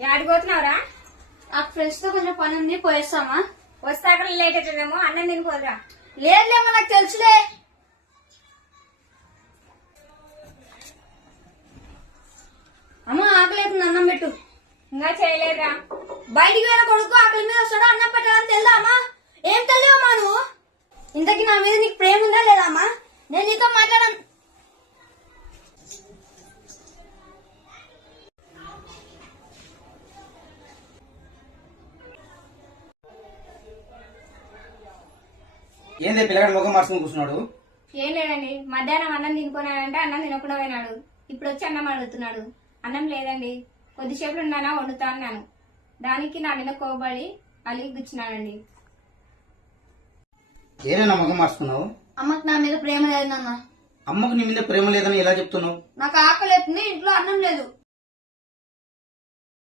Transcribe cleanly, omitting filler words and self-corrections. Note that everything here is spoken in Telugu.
ఆడిపోతున్నావురా? ఆ ఫ్రెండ్స్ తో కొంచెం పని ఉంది, పోయేస్తామా? వస్తే అక్కడ లేట్ అవుతుందేమో, అన్నం తినిపోదురా. లేదులేమో, నాకు తెలుసులే. అమ్మ ఆకలేతుంది, అన్నం పెట్టు. ఇంకా చేయలేదురా. బయటికి వెళ్ళ కొడుకు ఆకలి మీద వస్తాడు, అన్నం పెట్టాలని తెలుదా అమ్మా? ఏం తెలియమ్మా నువ్వు? ఇంతకీ నా మీద నీకు ప్రేమ ఉందా లేదా అమ్మా? నేను నీతో మాట్లాడాను. ఏంది పిల్లగాడు ముఖం మార్చుకుని కూర్చున్నాడు? ఏం లేదండి, మధ్యాహ్నం అన్నం తినుకున్నాడంటే అన్నం తినకుండా పోయినాడు. ఇప్పుడు వచ్చి అన్నం అడుగుతున్నాడు. అన్నం లేదండి, కొద్దిసేపు ఉన్నానా వండుతా అన్నాను. దానికి నా మీద కోబడి అలిగి గుచ్చినాడండి. ఏదైనా ముఖం మార్చుకున్నావు? అమ్మకి నా మీద ప్రేమ లేదు నాన్న. అమ్మకు నీ మీద ప్రేమ లేదని ఎలా చెప్తున్నావు? నాకు ఆకలి అవుతుంది, ఇంట్లో అన్నం లేదు.